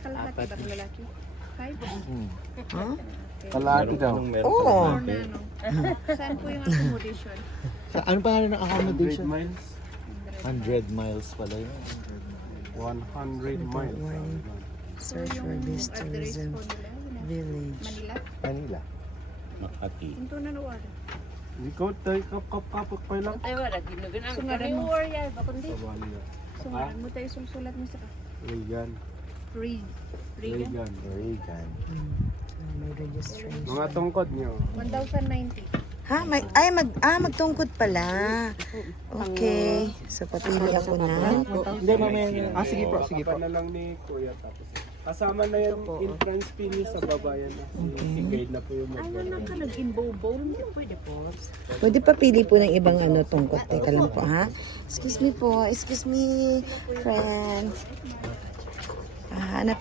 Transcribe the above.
kalahati ba ng lalaki? 5? Huh? Kalahati daw. Oo. Saan po yung accommodation? Sa ano pa ng 100 accommodation? miles. 100 miles pala yun. 100 miles. Search for this tourism village. Manila? Manila. Makati. Ito na luwar. Hindi ko tayo kapag pa lang. Ay, wala. Ginugunang Sungaran mo. war yan. Bakundi. Sabali yan. Sungaran mo tayo sulat mo sa Reagan. Regan. Reagan. Reagan. May registration. Mga tungkod niyo. 1,090. Ha? Magtungkod pala. Okay. So, papili ako na. Hindi, mamaya. Sige po, sige po. Papa na lang ni Kuya tapos. Kasama na yung entrance fee niyo sa babayan na. Si guide na po yung Ano ka nag-imbow-bow? Hindi pwede po. Pwede papili po ng ibang tungkod. Teka lang po, ha? Excuse me po. Excuse me, friend. Hanap